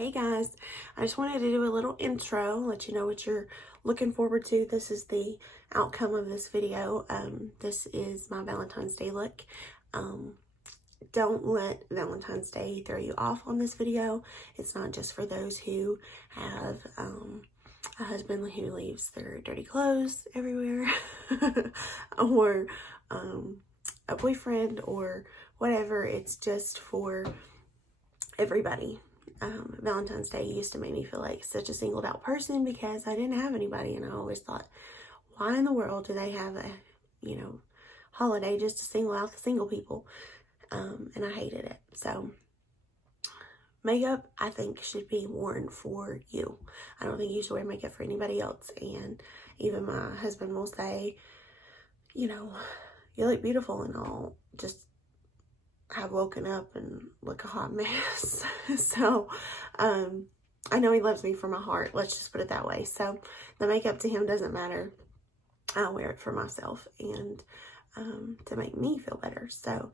Hey guys, I just wanted to do a little intro, let you know what you're looking forward to. This is the outcome of this video. This is my Valentine's Day look. Don't let Valentine's Day throw you off on this video. It's not just for those who have a husband who leaves their dirty clothes everywhere or a boyfriend or whatever. It's just for everybody. Valentine's Day used to make me feel like such a singled out person because I didn't have anybody, and I always thought, why in the world do they have a, holiday just to single out the single people? And I hated it. So makeup, I think, should be worn for you. I don't think you should wear makeup for anybody else. And even my husband will say, you look beautiful and all, just have woken up and look a hot mess. So I know he loves me from my heart, let's just put it that way. So the makeup to him doesn't matter. I wear it for myself and to make me feel better. So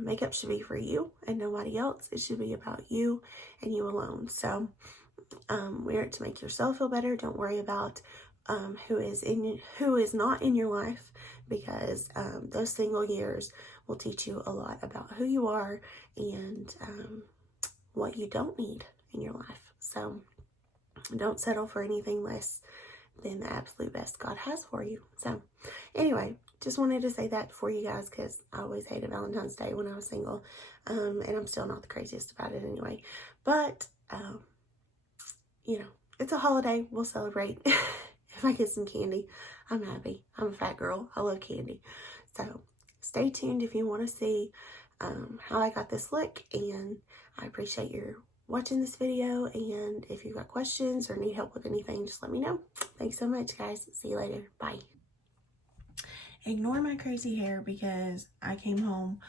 makeup should be for you and nobody else. It should be about you and you alone. So wear it to make yourself feel better. Don't worry about who is not in your life, because those single years will teach you a lot about who you are and what you don't need in your life. So don't settle for anything less than the absolute best God has for you. So anyway, just wanted to say that for you guys, because I always hated Valentine's Day when I was single, and I'm still not the craziest about it anyway. But it's a holiday. We'll celebrate. If I get some candy, I'm happy. I'm a fat girl. I love candy. So stay tuned if you want to see how I got this look. And I appreciate your watching this video. And if you've got questions or need help with anything, just let me know. Thanks so much, guys. See you later. Bye. Ignore my crazy hair because I came home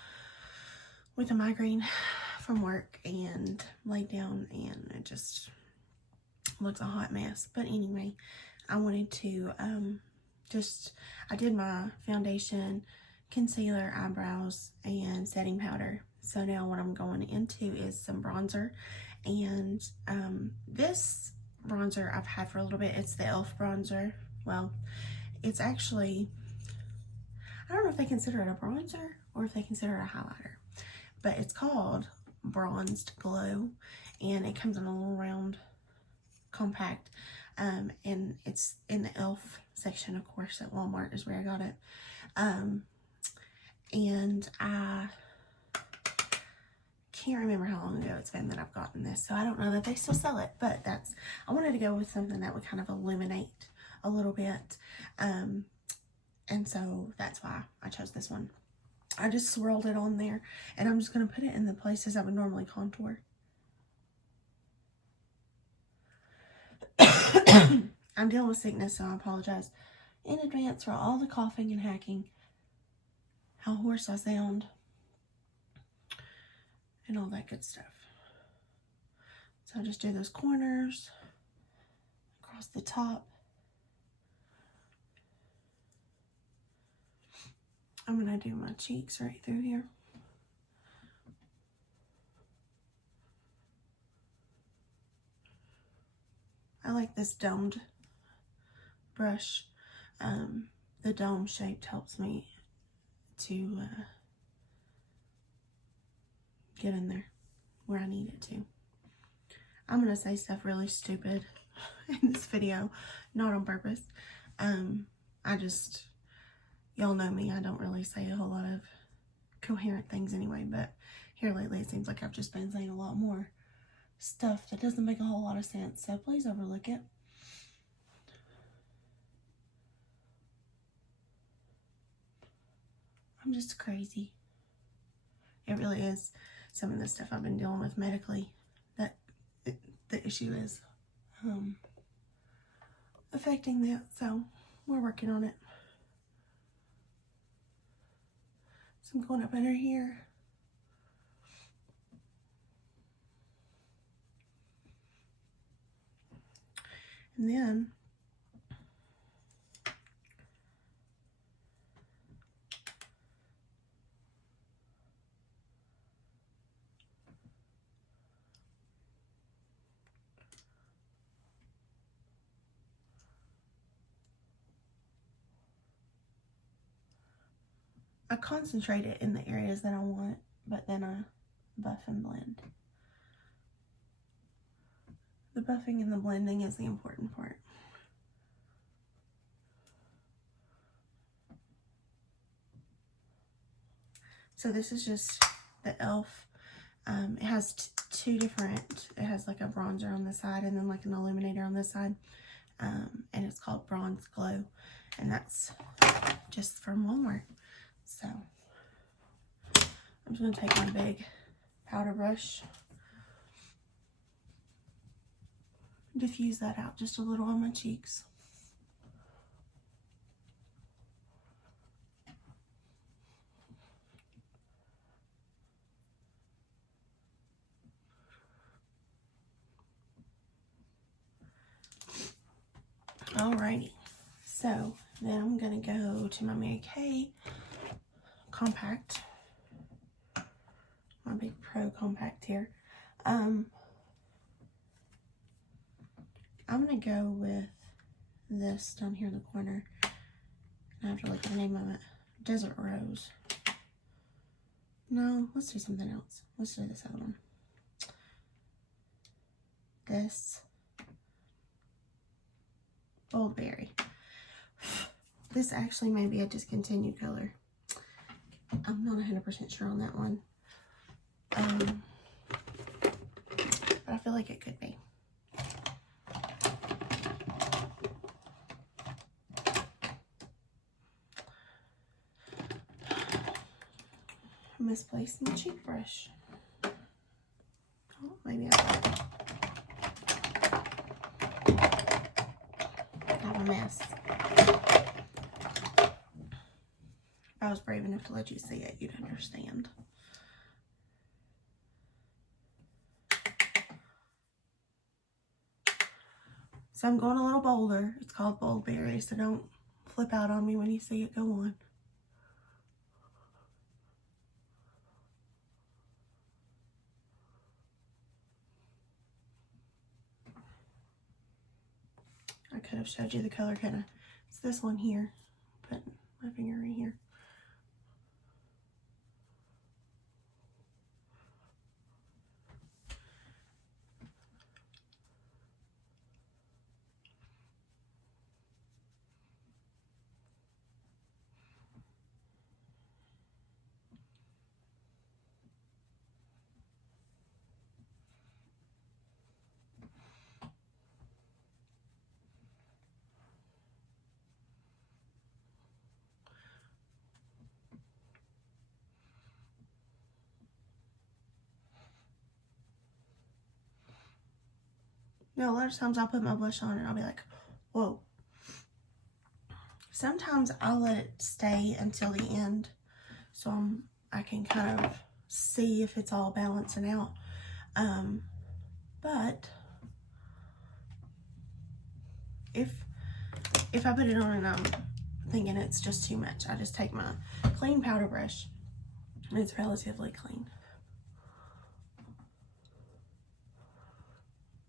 with a migraine from work and laid down and it just looks a hot mess. But anyway, I wanted to I did my foundation, concealer, eyebrows, and setting powder. So now what I'm going into is some bronzer. And this bronzer I've had for a little bit. It's the e.l.f. bronzer. Well, it's actually, I don't know if they consider it a bronzer or if they consider it a highlighter, but it's called Bronzed Glow, and it comes in a little round compact, and it's in the e.l.f. section, of course, at Walmart is where I got it. And I can't remember how long ago it's been that I've gotten this, so I don't know that they still sell it, but I wanted to go with something that would kind of illuminate a little bit, and so that's why I chose this one. I just swirled it on there, and I'm just going to put it in the places I would normally contour. I'm dealing with sickness, so I apologize in advance for all the coughing and hacking, how hoarse I sound, and all that good stuff. So I'll just do those corners, across the top. I'm going to do my cheeks right through here. I like this domed brush. The dome shape helps me to get in there where I need it to. I'm going to say stuff really stupid in this video, not on purpose. Y'all know me, I don't really say a whole lot of coherent things anyway, but here lately it seems like I've just been saying a lot more stuff that doesn't make a whole lot of sense, so please overlook it. I'm just crazy. It really is some of the stuff I've been dealing with medically that the issue is affecting that, so we're working on it. So I'm going up under here. And then I concentrate it in the areas that I want, but then I buff and blend. The buffing and the blending is the important part. So this is just the e.l.f. It has two different, it has like a bronzer on the side and then like an illuminator on this side. And it's called Bronze Glow. And that's just from Walmart. So I'm just going to take my big powder brush, diffuse that out just a little on my cheeks. Alrighty, so then I'm gonna go to my Mary Kay compact, my big Pro compact here. I'm gonna go with this down here in the corner. I have to look at the name of it. Desert Rose. No, let's do something else. Let's do this other one. This Bold Berry. This actually may be a discontinued color. I'm not 100% sure on that one. But I feel like it could be. Misplaced my cheek brush. Oh, maybe I have a mess. If I was brave enough to let you see it, you'd understand. So I'm going a little bolder. It's called Bold Berry, so don't flip out on me when you see it go on. I could have showed you the color kind of. It's this one here. Put my finger right here. Now, a lot of times I'll put my blush on and I'll be like, whoa. Sometimes I'll let it stay until the end so I can kind of see if it's all balancing out. But if I put it on and I'm thinking it's just too much, I just take my clean powder brush, and it's relatively clean,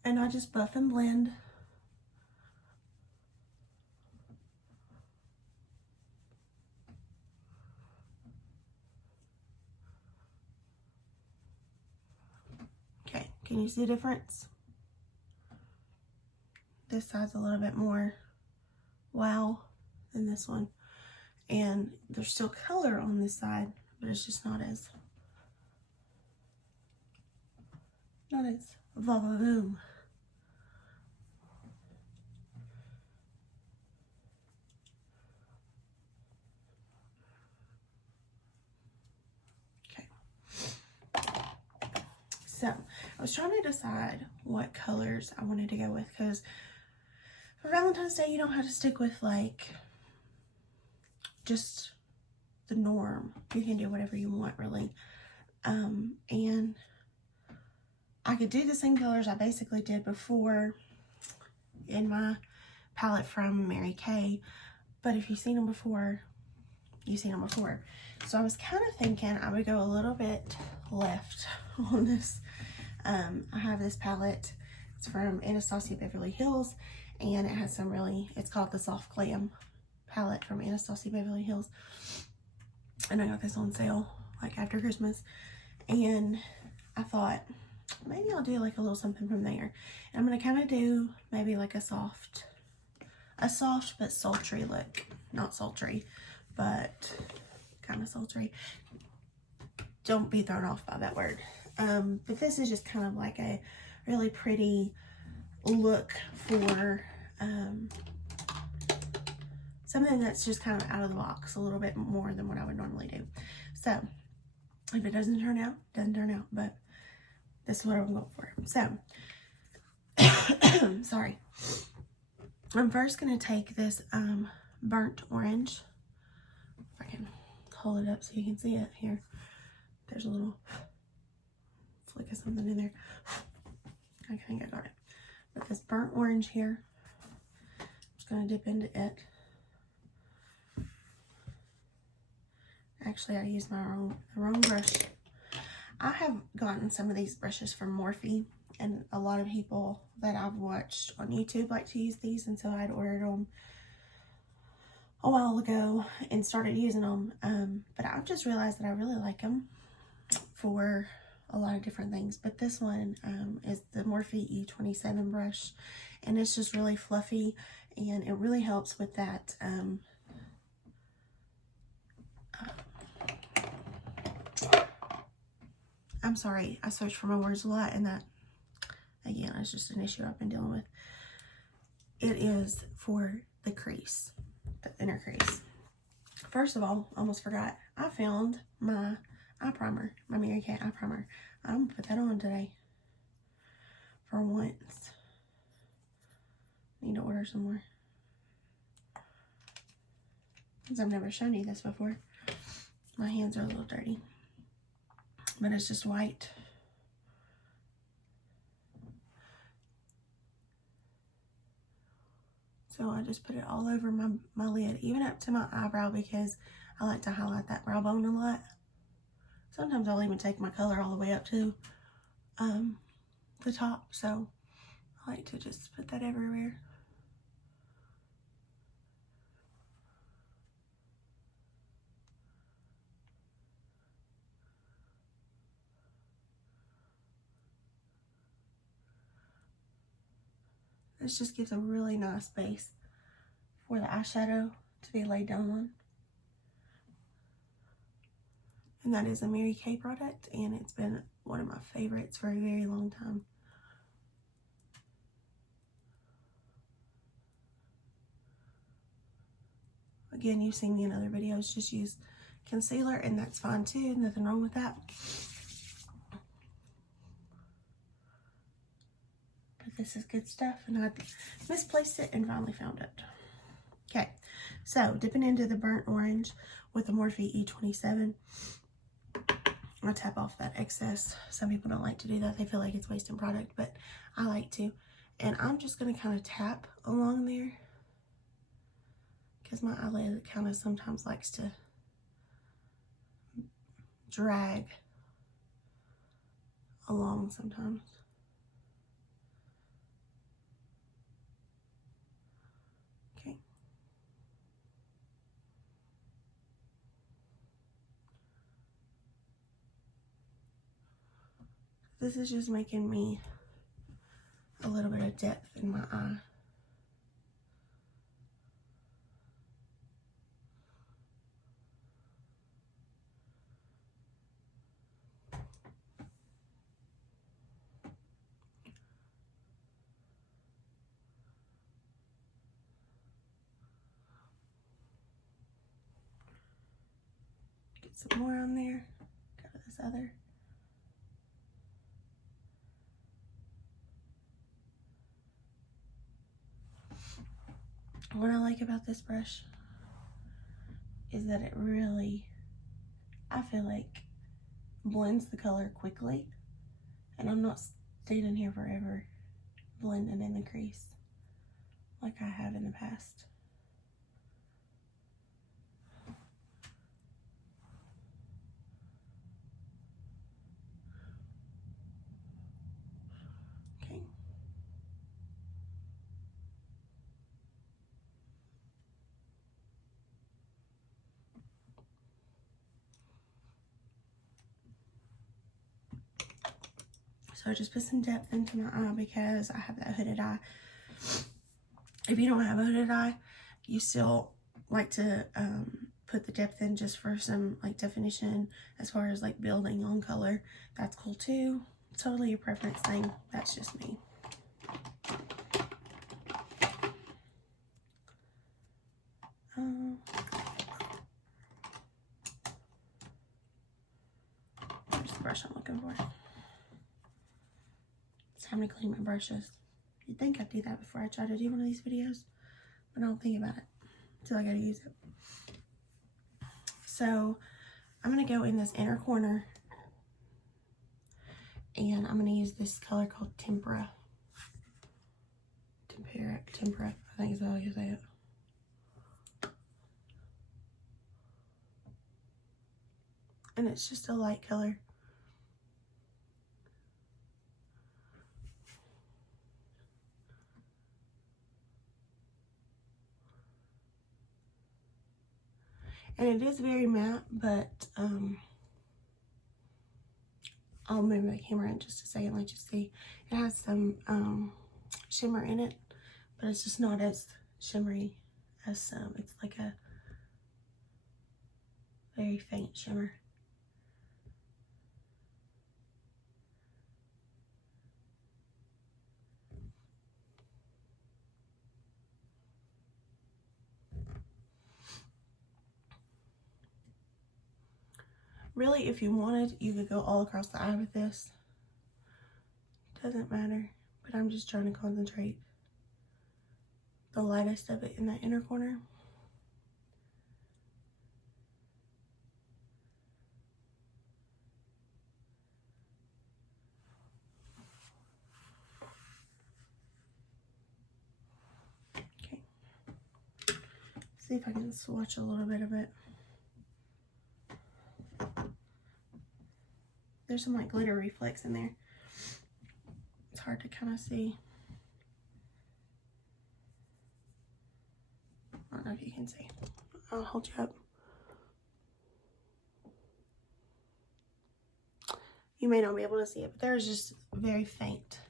and I just buff and blend. Okay, can you see the difference? This side's a little bit more wow than this one, and there's still color on this side, but it's just not as va-va-voom. Okay, so I was trying to decide what colors I wanted to go with, because for Valentine's Day you don't have to stick with like just the norm. You can do whatever you want, really. And I could do the same colors I basically did before in my palette from Mary Kay, but if you've seen them before, you've seen them before. So I was kind of thinking I would go a little bit left on this. I have this palette. It's from Anastasia Beverly Hills, and it has some really, it's called the Soft Glam palette from Anastasia Beverly Hills. and I got this on sale like after Christmas, and I thought maybe I'll do like a little something from there. And I'm going to kind of do maybe like a soft but sultry look. Not sultry, but kind of sultry. Don't be thrown off by that word. But this is just kind of like a really pretty look for something that's just kind of out of the box a little bit more than what I would normally do. So if it doesn't turn out, doesn't turn out, but this is what I'm going for. So sorry. I'm first going to take this burnt orange. If I can hold it up so you can see it here. There's a little flick of something in there. I think I got it. But this burnt orange here, I'm just going to dip into it. Actually, I used the wrong brush. I have gotten some of these brushes from Morphe, and a lot of people that I've watched on YouTube like to use these, and so I'd ordered them a while ago and started using them. But I've just realized that I really like them for a lot of different things. But this one is the Morphe E27 brush, and it's just really fluffy, and it really helps with that I'm sorry, I search for my words a lot, and that, again, is just an issue I've been dealing with. It is for the crease, the inner crease. First of all, almost forgot, I found my eye primer, my Mary Kay eye primer. I'm gonna put that on today for once. Need to order some more, because I've never shown you this before. My hands are a little dirty, but it's just white. So I just put it all over my lid, even up to my eyebrow, because I like to highlight that brow bone a lot. Sometimes I'll even take my color all the way up to the top. So I like to just put that everywhere. This just gives a really nice base for the eyeshadow to be laid down on. And that is a Mary Kay product, and it's been one of my favorites for a very long time. Again, you've seen me in other videos just use concealer, and that's fine too. Nothing wrong with that. But this is good stuff, and I misplaced it and finally found it. Okay, so dipping into the burnt orange with the Morphe E27. I tap off that excess. Some people don't like to do that. They feel like it's wasting product, but I like to. And I'm just going to kind of tap along there, because my eyelid kind of sometimes likes to drag along sometimes. Okay. This is just making me a little bit of depth in my eye. Get some more on there. Go to this other. What I like about this brush is that it really, I feel like, blends the color quickly, and I'm not standing here forever blending in the crease like I have in the past. Okay. So I just put some depth into my eye because I have that hooded eye. If you don't have a hooded eye, you still like to put the depth in just for some like definition as far as like building on color. That's cool too. Totally a preference thing. That's just me. There's the brush I'm looking for. It's time to clean my brushes. You'd think I'd do that before I try to do one of these videos, but I don't think about it until I gotta use it. So I'm gonna go in this inner corner and I'm gonna use this color called Tempera, I think is how you say it. And it's just a light color. And it is very matte, but I'll move the camera in just a second and let you see. It has some shimmer in it, but it's just not as shimmery as some. It's like a very faint shimmer. Really, if you wanted, you could go all across the eye with this. Doesn't matter, but I'm just trying to concentrate the lightest of it in that inner corner. Okay. See if I can swatch a little bit of it. There's some like glitter reflex in there. It's hard to kind of see. I don't know if you can see. I'll hold you up. You may not be able to see it, but there's just very faint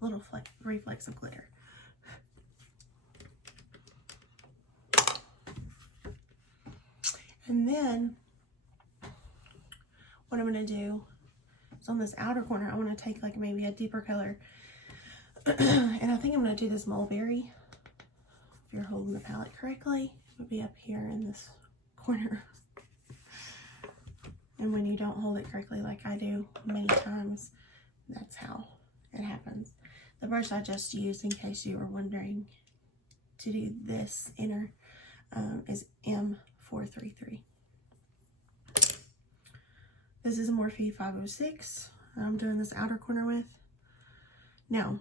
little reflex of glitter. And then what I'm going to do is on this outer corner, I want to take like maybe a deeper color. And I think I'm going to do this mulberry. If you're holding the palette correctly, it would be up here in this corner. And when you don't hold it correctly like I do many times, that's how it happens. The brush I just used, in case you were wondering, to do this inner is M433. This is a Morphe 506 I'm doing this outer corner with. Now,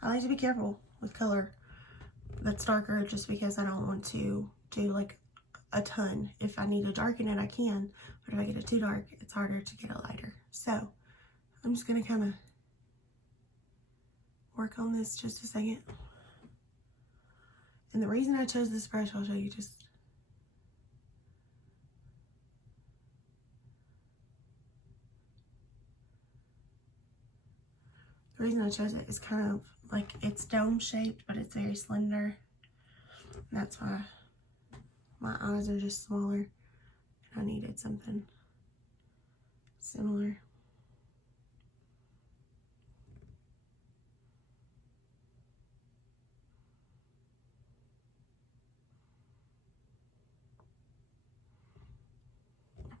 I like to be careful with color that's darker just because I don't want to do like a ton. If I need to darken it, I can, but if I get it too dark, it's harder to get it lighter. So I'm just gonna kind of work on this just a second. And the reason I chose this brush, I'll show you just. The reason I chose it is kind of like it's dome shaped, but it's very slender. And that's why my eyes are just smaller and I needed something similar.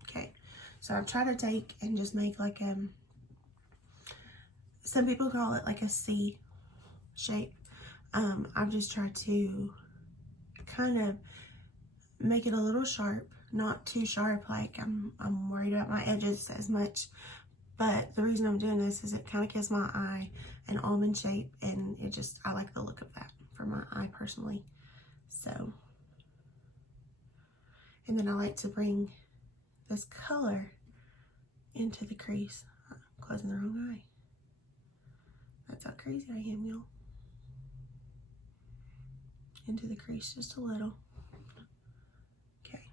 Okay, so I've tried to take and just make like some people call it like a C shape. I've just tried to kind of make it a little sharp, not too sharp like I'm worried about my edges as much. But the reason I'm doing this is it kind of gives my eye an almond shape, and I like the look of that for my eye personally. So, and then I like to bring this color into the crease. I'm closing the wrong eye. That's how crazy I am, y'all. Into the crease just a little. Okay.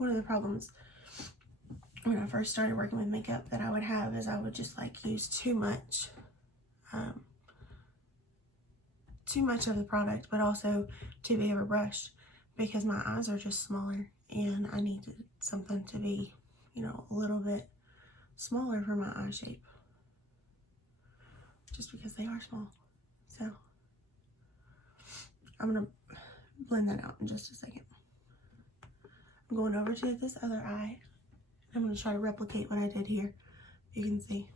one of the problems when I first started working with makeup that I would have is I would just like use too much of the product, but also too big of a brush because my eyes are just smaller and I needed something to be, you know, a little bit smaller for my eye shape just because they are small. So I'm gonna blend that out in just a second. I'm going over to this other eye. I'm gonna try to replicate what I did here. You can see.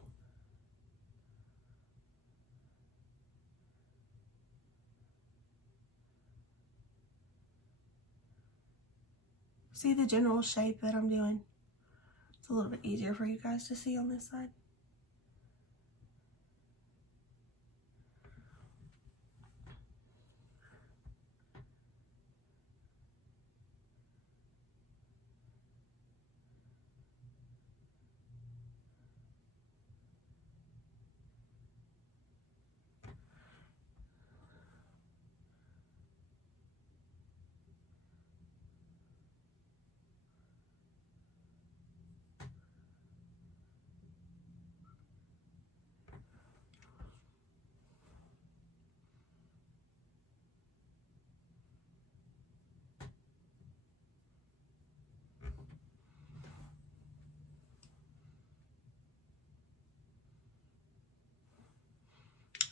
See the general shape that I'm doing? It's a little bit easier for you guys to see on this side.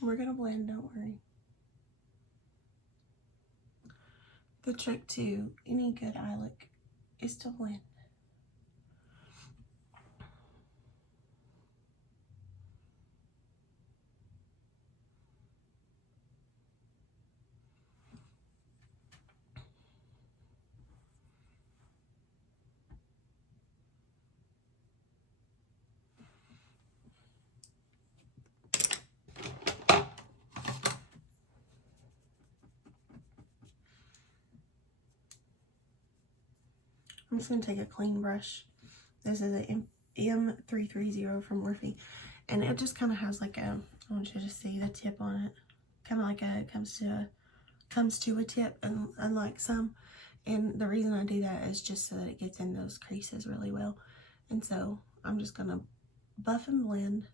We're gonna blend, don't worry. The trick to any good eye look is to blend. I'm just gonna take a clean brush. This is an M330 from Morphe, and it just kind of has like a, I want you to see the tip on it, kind of like a comes to a tip, and unlike some. And the reason I do that is just so that it gets in those creases really well. And so I'm just gonna buff and blend.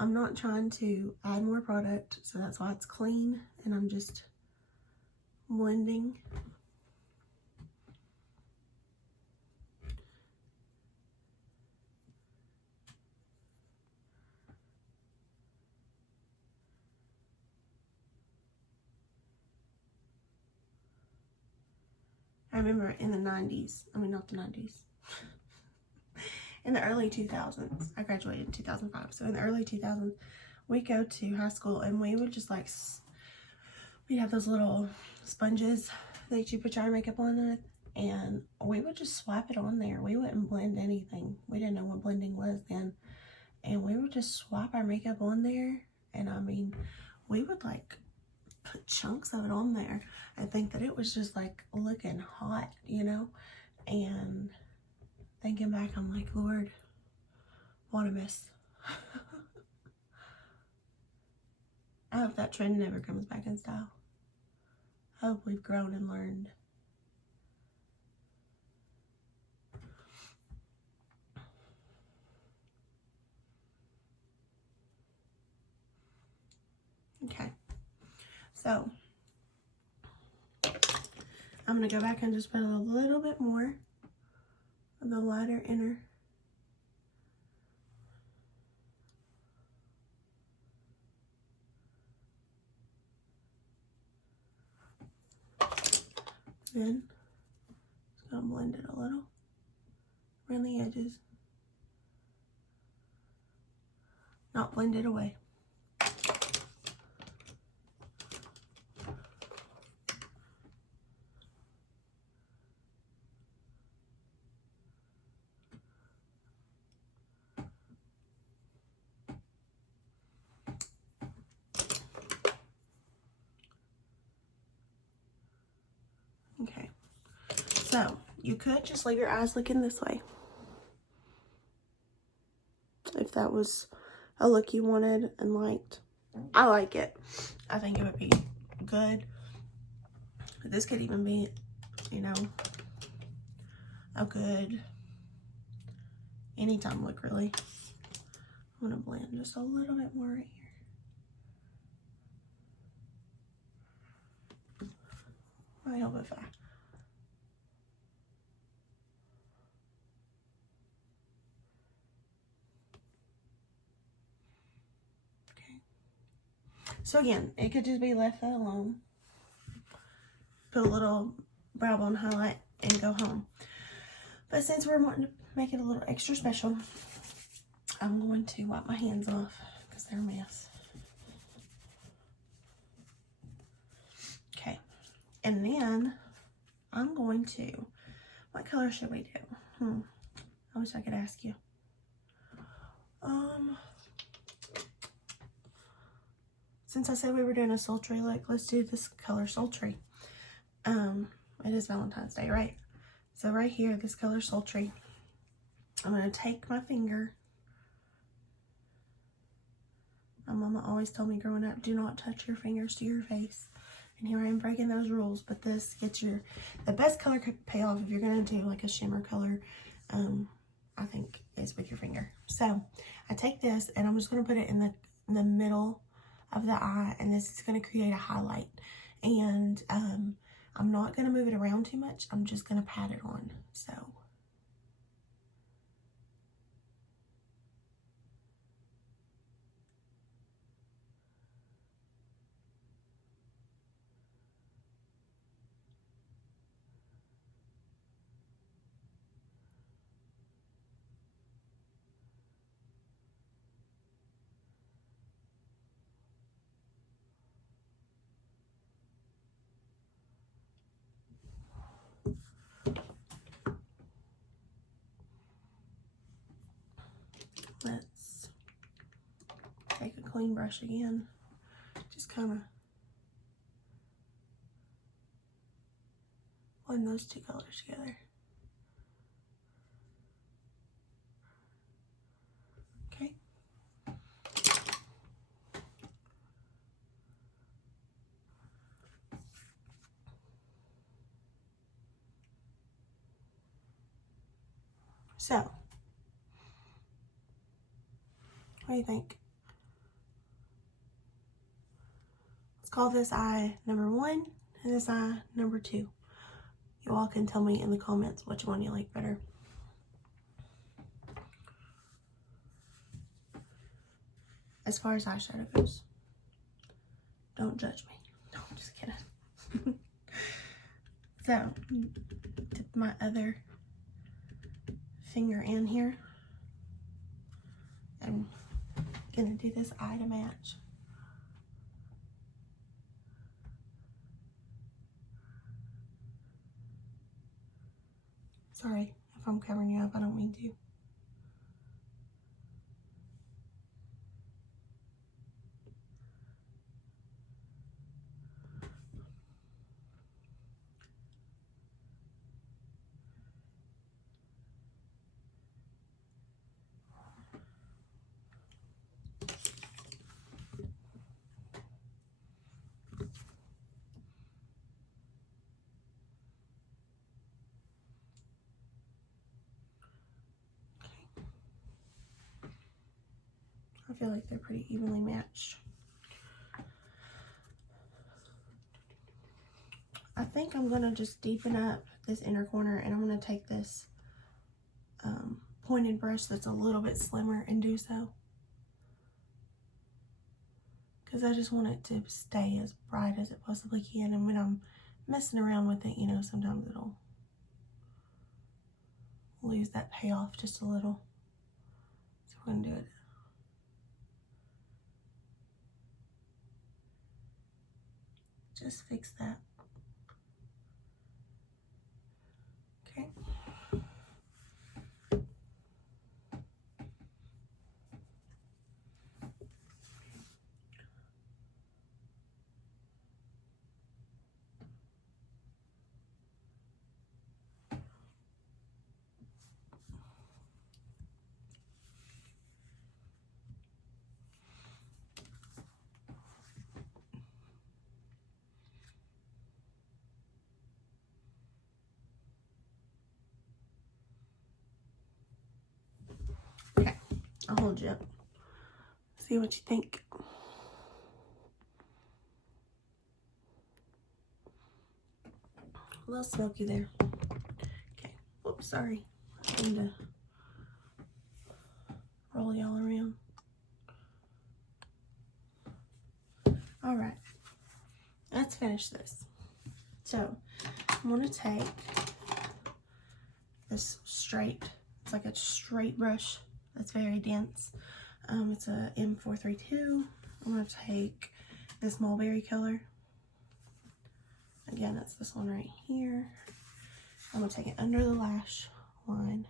I'm not trying to add more product, so that's why it's clean, and I'm just blending. I remember in the 90s, I mean not the 90s, in the early 2000s, I graduated in 2005, so in the early 2000s, we go to high school and we would just like, we'd have those little sponges that you put your eye makeup on with, and we would just swap it on there. We wouldn't blend anything. We didn't know what blending was then. And we would just swap our makeup on there, and I mean, we would like put chunks of it on there and think that it was just like looking hot, you know? And thinking back, I'm like, Lord, what a mess. I hope that trend never comes back in style. I hope we've grown and learned. Okay, so I'm gonna go back and just put a little bit more of the lighter inner. Then just gonna blend it a little around the edges. Not blend it away. Okay, so you could just leave your eyes looking this way if that was a look you wanted and liked. I like it. I think it would be good. This could even be, you know, a good anytime look, really. I'm going to blend just a little bit more right here. Might help if I... Okay. So again, it could just be left that alone. Put a little brow bone highlight and go home. But since we're wanting to make it a little extra special, I'm going to wipe my hands off because they're a mess. Okay. And then I'm going to, what color should we do? I wish I could ask you. Since I said we were doing a sultry look, let's do this color sultry. It is Valentine's Day, right? So right here, this color sultry, I'm going to take my finger. My mama always told me growing up, do not touch your fingers to your face. And here I am breaking those rules, but this gets the best color payoff if you're going to do like a shimmer color, I think, is with your finger. So I take this and I'm just going to put it in the middle of the eye, and this is going to create a highlight. And I'm not going to move it around too much. I'm just going to pat it on. So let's take a clean brush again. Just kind of blend those two colors together. Okay. So, what do you think? Let's call this eye number 1 and this eye number 2. You all can tell me in the comments which one you like better. As far as eyeshadow goes, don't judge me. No, I'm just kidding. So, dip my other finger in here. I'm gonna do this eye to match. Sorry if I'm covering you up, I don't mean to. I feel like they're pretty evenly matched. I think I'm gonna just deepen up this inner corner, and I'm gonna take this pointed brush that's a little bit slimmer and do so. Because I just want it to stay as bright as it possibly can, and when I'm messing around with it, you know, sometimes it'll lose that payoff just a little. So we're gonna do it. Just fix that. Okay. I'll hold you up. See what you think. A little smoky there. Okay. Oops, sorry. I need to roll y'all around. Alright. Let's finish this. So, I'm going to take this straight, it's like a straight brush that's very dense. It's a M432. I'm going to take this mulberry color. Again, that's this one right here. I'm going to take it under the lash line.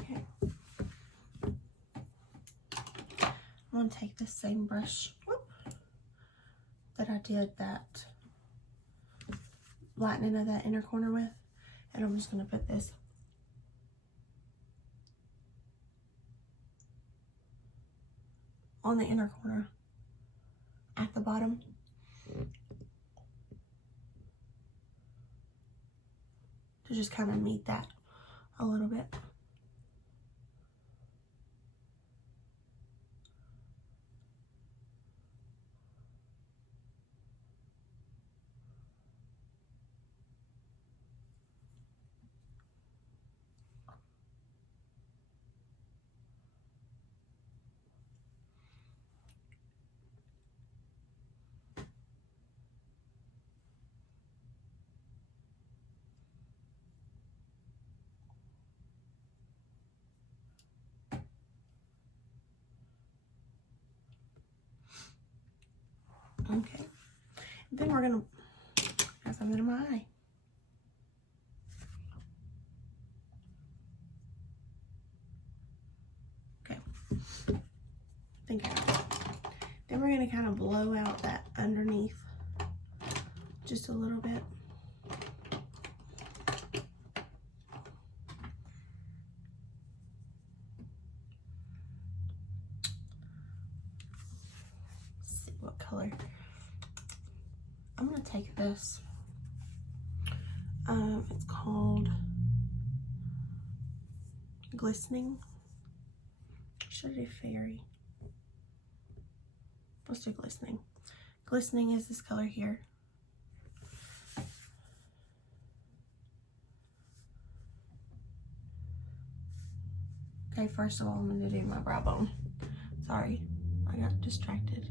Okay. I'm going to take this same brush that I did that lightening of that inner corner with, and I'm just going to put this on the inner corner at the bottom. To just kind of meet that a little bit. Okay. Then we're going to add something in my eye. Okay. Think out. Then we're going to kind of blow out that underneath just a little bit. Let's see what color. I'm going to take this. It's called Glistening. Should I do Fairy? Let's do Glistening. Glistening is this color here. Okay, first of all, I'm going to do my brow bone. Sorry, I got distracted.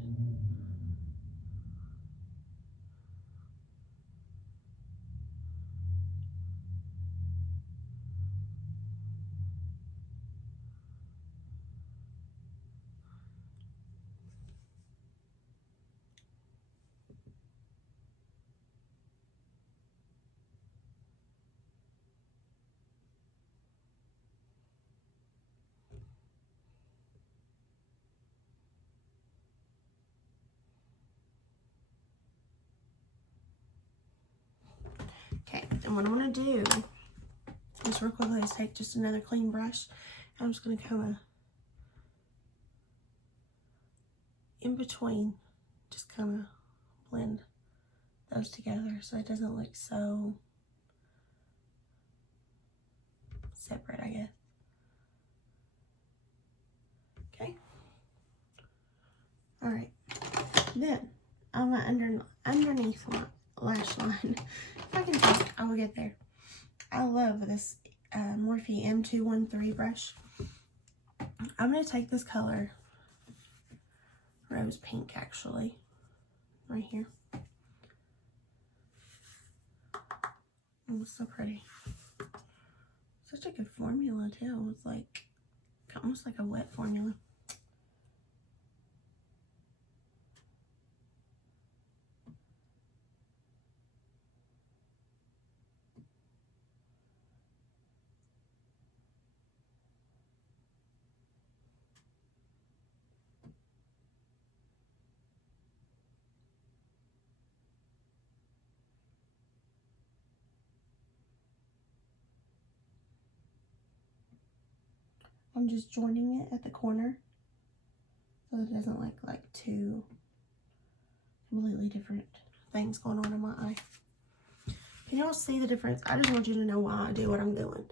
Okay, and what I'm going to do is real quickly is take just another clean brush. I'm just going to kind of in between just kind of blend those together so it doesn't look so separate, I guess. Okay. All right. Then on my underneath my lash line, if I can talk, I will get there. I love this Morphe M213 brush. I'm going to take this color, rose pink actually, right here. Oh, it's so pretty. Such a good formula too. It's like almost like a wet formula. I'm just joining it at the corner so it doesn't look like two completely different things going on in my eye. Can y'all see the difference? I just want you to know why I do what I'm doing.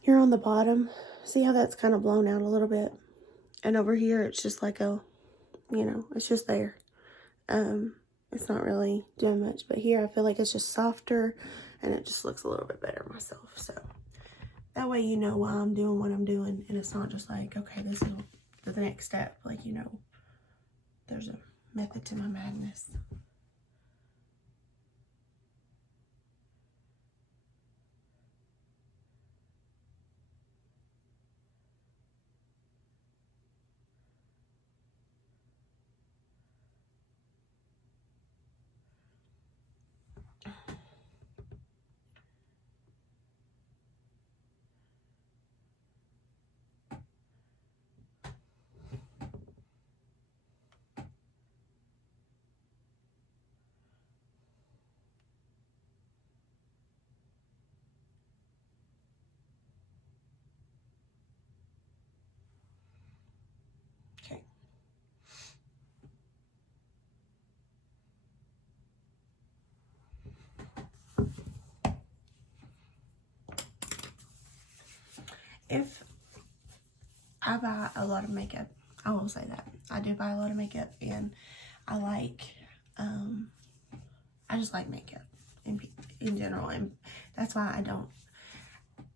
Here on the bottom, see how that's kind of blown out a little bit? And over here, it's just like a, you know, it's just there. It's not really doing much, but here I feel like it's just softer and it just looks a little bit better myself. So that way you know why I'm doing what I'm doing, and it's not just like, okay, this is the next step. Like, you know, there's a method to my madness. Okay. If I buy a lot of makeup, I will say that. I do buy a lot of makeup, and I like, I just like makeup in general, and that's why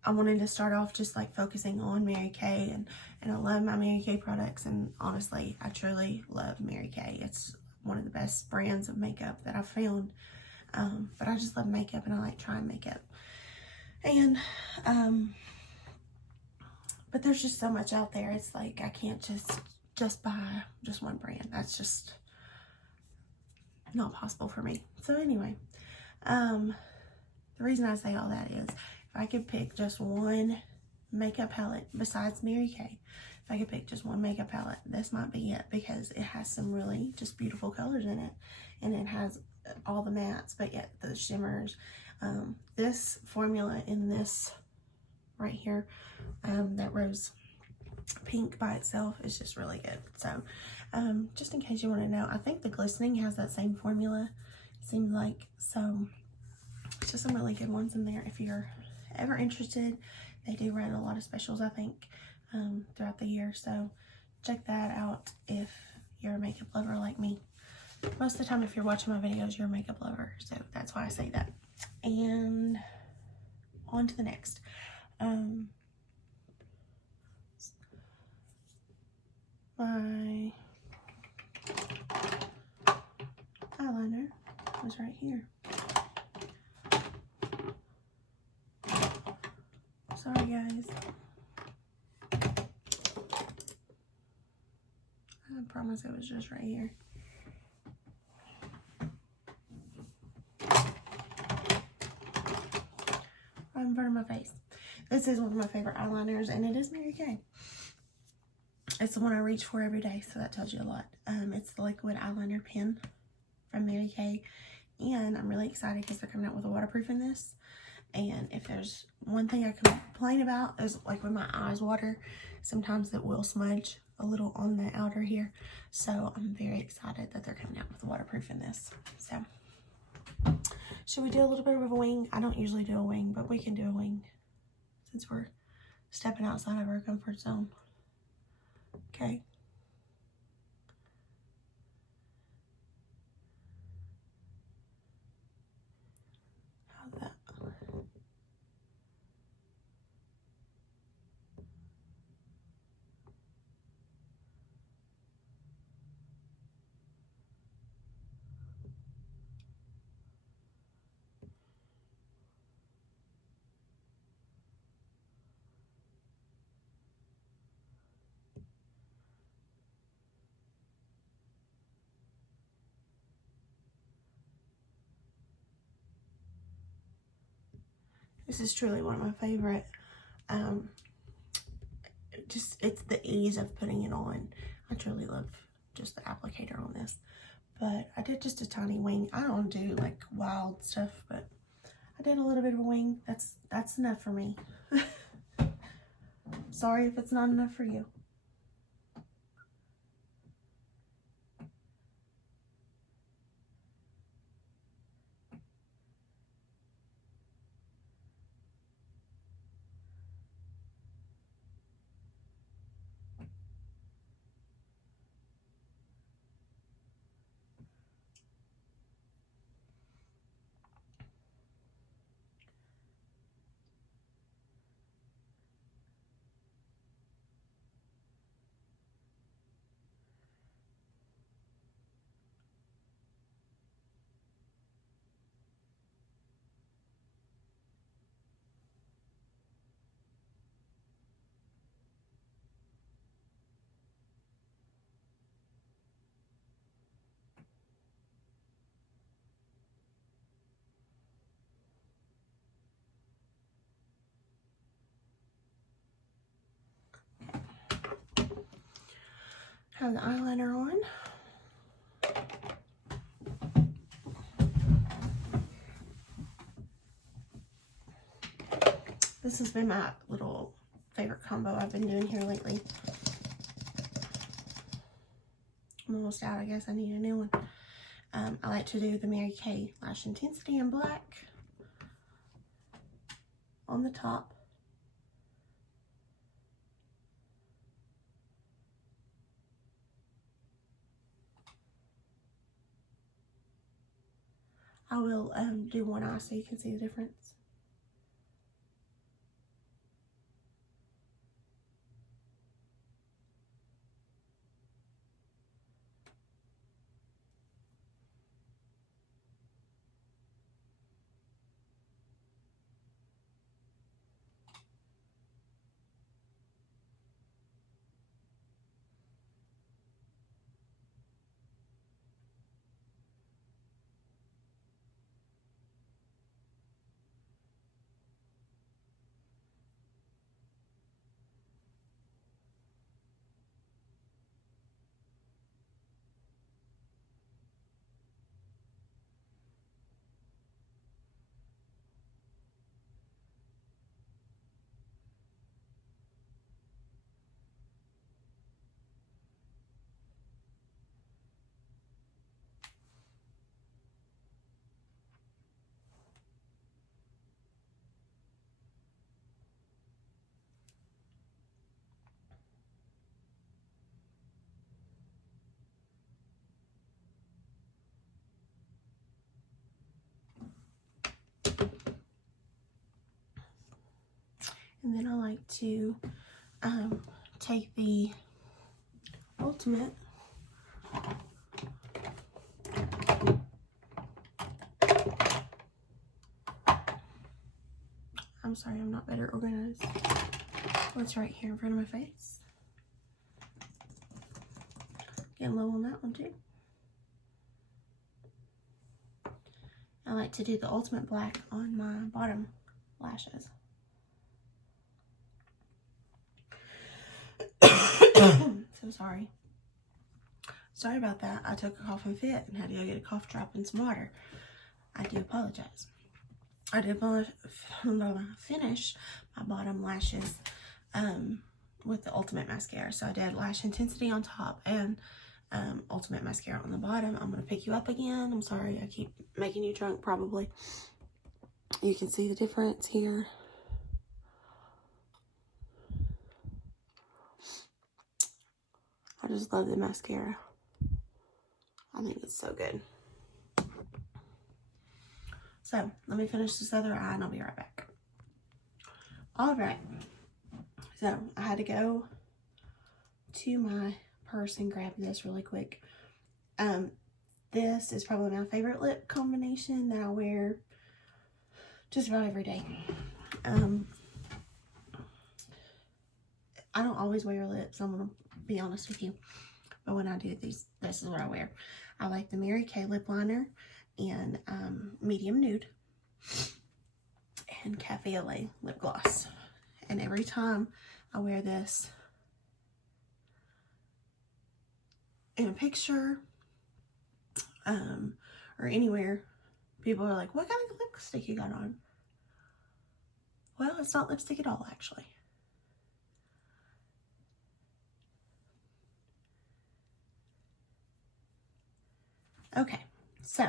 I wanted to start off just like focusing on Mary Kay, and I love my Mary Kay products, and honestly, I truly love Mary Kay. It's one of the best brands of makeup that I've found, but I just love makeup, and I like trying makeup, and, but there's just so much out there. It's like, I can't just buy just one brand. That's just not possible for me. So anyway, the reason I say all that is, if I could pick just one makeup palette besides Mary Kay, if I could pick just one makeup palette, this might be it, because it has some really just beautiful colors in it, and it has all the mattes, but yet the shimmers. This formula in this right here, that rose pink by itself, is just really good. So just in case you want to know, I think the glistening has that same formula, seems like. So it's just some really good ones in there. If you're ever interested, they do run a lot of specials, I think, throughout the year. So check that out if you're a makeup lover like me. Most of the time, if you're watching my videos, you're a makeup lover. So that's why I say that. And on to the next. My eyeliner was right here. Sorry, guys. I promise it was just right here. Right in front of my face. This is one of my favorite eyeliners, and it is Mary Kay. It's the one I reach for every day, so that tells you a lot. It's the liquid eyeliner pen from Mary Kay, and I'm really excited because they're coming out with a waterproof in this. And if there's one thing I complain about, is like when my eyes water, sometimes it will smudge a little on the outer here. So I'm very excited that they're coming out with a waterproof in this. So should we do a little bit of a wing? I don't usually do a wing, but we can do a wing since we're stepping outside of our comfort zone. Okay. How's that? This is truly one of my favorite. It's the ease of putting it on. I truly love just the applicator on this. But I did just a tiny wing. I don't do like wild stuff, but I did a little bit of a wing. That's enough for me. Sorry if it's not enough for you. Have the eyeliner on. This has been my little favorite combo I've been doing here lately. I'm almost out, I guess I need a new one. I like to do the Mary Kay Lash Intensity in black on the top. I will do one eye so you can see the difference. And then I like to take the Ultimate I'm sorry, I'm not better organized. What's right here in front of my face? Getting low on that one too. I like to do the Ultimate Black on my bottom lashes. So sorry. Sorry about that. I took a coughing fit and had to go get a cough drop and some water. I do apologize. I did finish my bottom lashes with the Ultimate Mascara. So I did Lash Intensity on top and Ultimate Mascara on the bottom. I'm going to pick you up again. I'm sorry I keep making you drunk probably. You can see the difference here. I just love the mascara. I think it's so good. So let me finish this other eye and I'll be right back. All right. So I had to go to my purse and grab this really quick. This is probably my favorite lip combination that I wear just about every day. I don't always wear lips, I'm gonna be honest with you. But when I do these, this is what I wear. I like the Mary Kay lip liner and medium nude and Cafe LA lip gloss. And every time I wear this in a picture or anywhere, people are like, what kind of lipstick you got on? Well, it's not lipstick at all, actually. Okay, so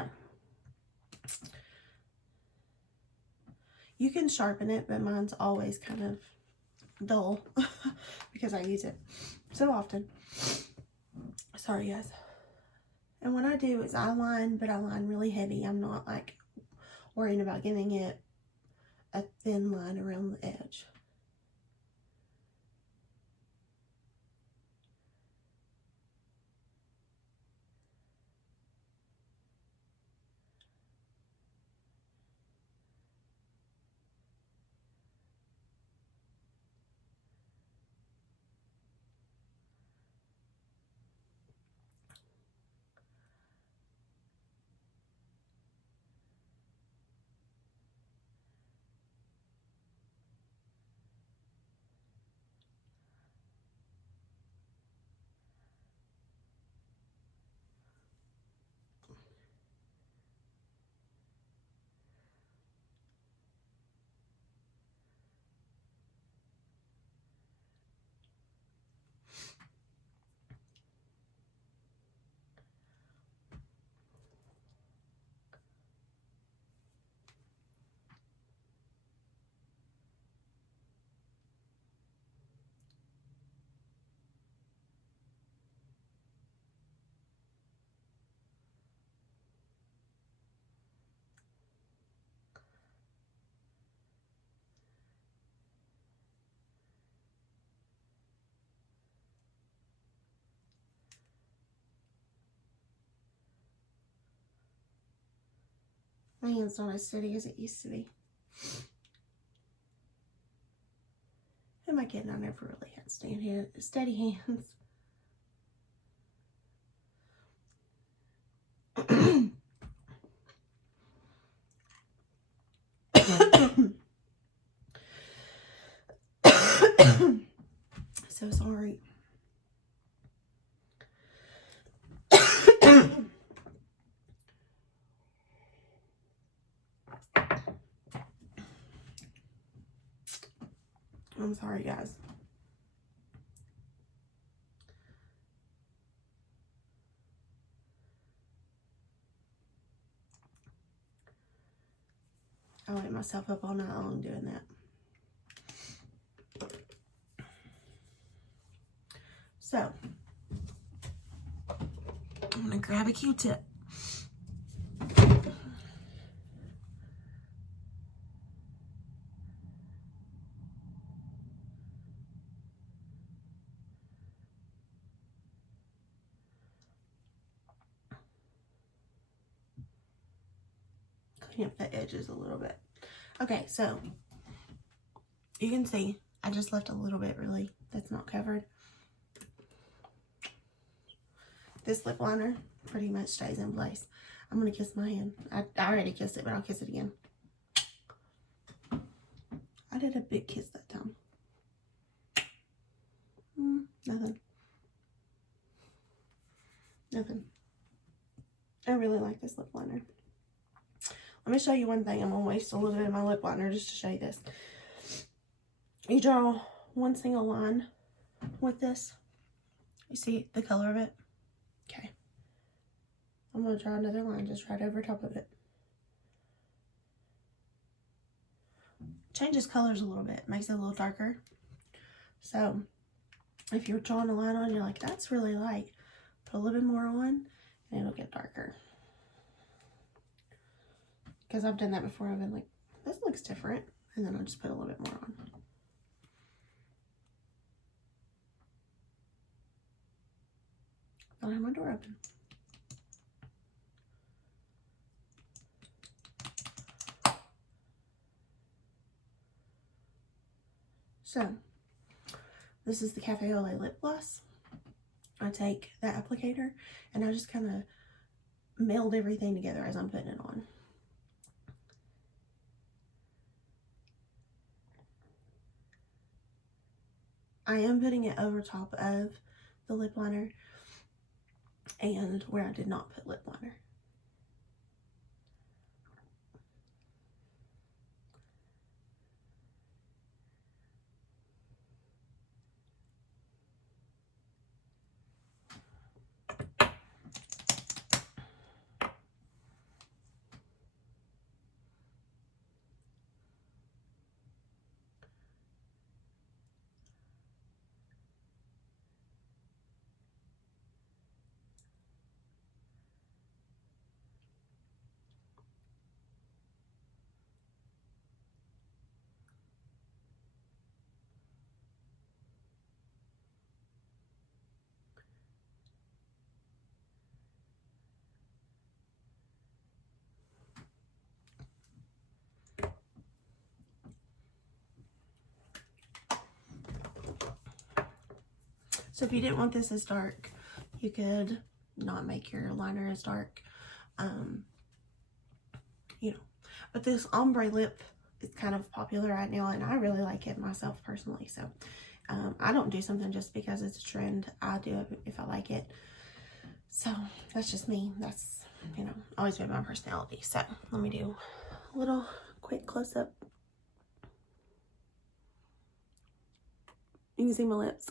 you can sharpen it, but mine's always kind of dull because I use it so often. Sorry, guys. And what I do is I line, but I line really heavy. I'm not like worrying about giving it a thin line around the edge. My hand's not as steady as it used to be. Who am I kidding? I never really had steady hands. So sorry. I'm sorry, guys. I ate myself up all night long doing that. So, I'm going to grab a Q-tip. Clean up the edges a little bit. Okay, so you can see I just left a little bit really that's not covered. This lip liner pretty much stays in place. I'm going to kiss my hand. I already kissed it, but I'll kiss it again. I did a big kiss that time. Nothing. Nothing. I really like this lip liner. Let me show you one thing. I'm going to waste a little bit of my lip liner just to show you this. You draw one single line with this. You see the color of it? Okay. I'm going to draw another line just right over top of it. Changes colors a little bit. Makes it a little darker. So, if you're drawing a line on, you're like, that's really light. Put a little bit more on, and it'll get darker. Because I've done that before. I've been like, this looks different. And then I'll just put a little bit more on. I'll have my door open. So, this is the Cafe Au Lait lip gloss. I take that applicator and I just kind of meld everything together as I'm putting it on. I am putting it over top of the lip liner and where I did not put lip liner. So if you didn't want this as dark, you could not make your liner as dark. You know, but this ombre lip is kind of popular right now, and I really like it myself personally. So I don't do something just because it's a trend. I do it if I like it. So that's just me. That's, you know, always been my personality. So let me do a little quick close-up. You can see my lips.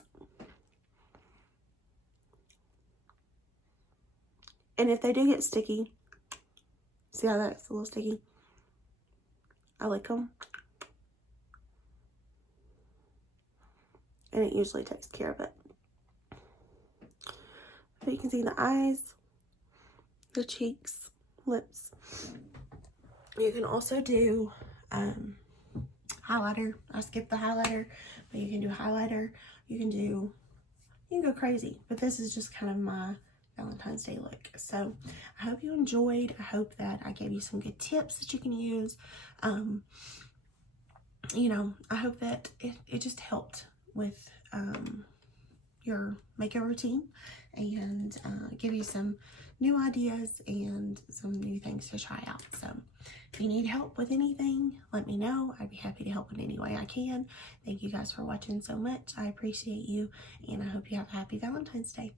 And if they do get sticky, see how that's a little sticky? I lick them. And it usually takes care of it. So you can see the eyes, the cheeks, lips. You can also do highlighter. I skipped the highlighter, but you can do highlighter. You can go crazy. But this is just kind of my Valentine's Day look. So I hope you enjoyed. I hope that I gave you some good tips that you can use. You know, I hope that it just helped with your makeup routine and give you some new ideas and some new things to try out. So if you need help with anything, let me know. I'd be happy to help in any way I can. Thank you guys for watching so much. I appreciate you, and I hope you have a happy Valentine's Day.